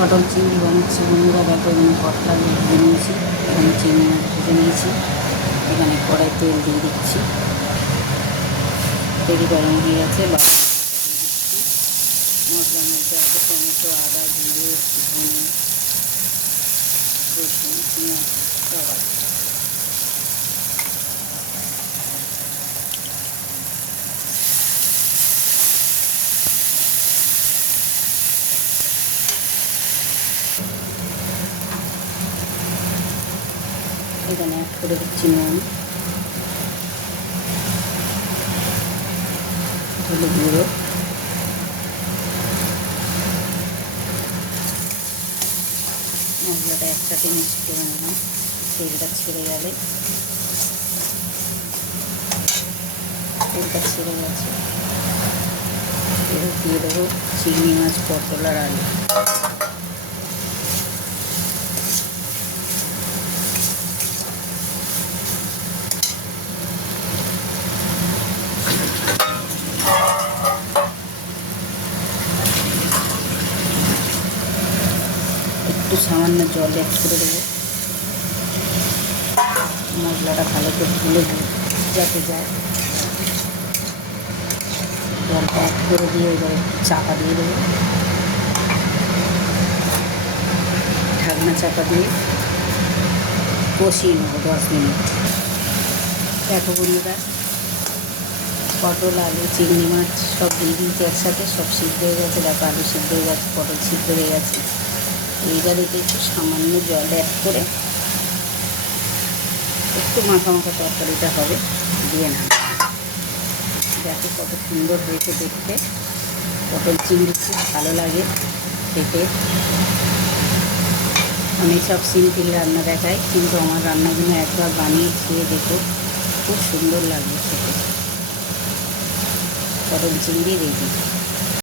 পটল চিংড়ি বানাচ্ছি বন্ধুরা। দেখো এখানে পটল ভেজে নিয়েছি, এখানে চিংড়ি মাছ ভেজে নিয়েছি, এখানে কড়াই তেল দিয়ে দিচ্ছি। তেল গরম হয়ে গেছে, বাকি মশলার মধ্যে আছে টমেটো, আদা, জিরে, ধনে, রসুন, পেঁয়াজ সব আছে। এখানে অ্যাড করে দিচ্ছি নুন, হলুদ গুঁড়ো, মশলাটা একসাথে মিক্স করে নিলাম। তেলটা ছেড়ে গেছে, এবার দিয়ে দেবো চিংড়ি মাছ, পটল আর আলু। একটু সামান্য জল অ্যাড করে দেবো, মশলাটা ভালো করে ভুলে যাতে যায়। জলটা অ্যাড করে দিয়ে এবার চাপা দিয়ে দেবো, ঢাকনা চাপা দিয়ে কষিয়ে নেবো 10 মিনিট। দেখো বন্ধুরা, পটল, আলু, চিংড়ি মাছ সব দিয়ে দিয়েছি একসাথে, সব সিদ্ধ হয়ে গেছে। দেখো আলু সিদ্ধ হয়ে গেছে, পটল সিদ্ধ হয়ে গেছে। এইবার এতে একটু সামান্য জল অ্যাড করে একটু মাখা মাখা তরকারিটা হবে, দিয়ে না। দেখো কত সুন্দর হয়েছে দেখতে। পটল চিংড়ি খুব ভালো লাগে খেতে। আমি সব সিম্পল রান্না দেখাই, কিন্তু আমার রান্নাগুলো একবার বানিয়ে খেয়ে দেখো, খুব সুন্দর লাগবে খেতে। পটল চিংড়ি রেডি।